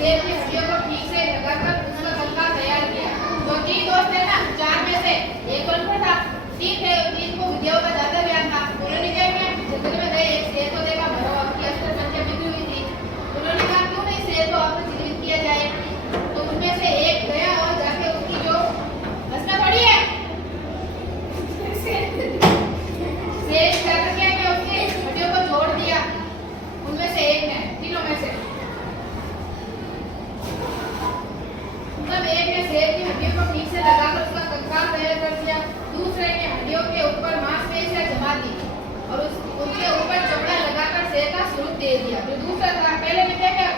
शेर की हड्डियों को ठीक से लगाकर उसका कंकाल तैयार किया। जो 3 दोस्त थे ना, 4 में से एक अनपढ़ था, 3 थे, 3 को विद्याओं का ज्यादा ज्ञान था। उन्होंने क्या किया, जंगल में गए, एक शेर को देखा, मरा हुआ, उसकी अस्त्र पंजे बिखरी हुई थी। उन्होंने कहा क्यों नहीं शेर को वापस जीवित किया जाए। तो उनमें से एक गया और जाके उसकी जो हंसना पड़ी है शेर जाकर क्या किया, उसकी हड्डियों को छोड़ दिया। उनमें से एक ने, तीनों में से तब एक ने शेर की हड्डियों को ठीक से लगाकर उसका कंकाल तैयार कर दिया। दूसरे ने हड्डियों के ऊपर मांसपेशियां जमा दी और उसके ऊपर चमड़ा लगाकर शेर का स्वरूप दे दिया। जो दूसरा था, पहले ने क्या किया,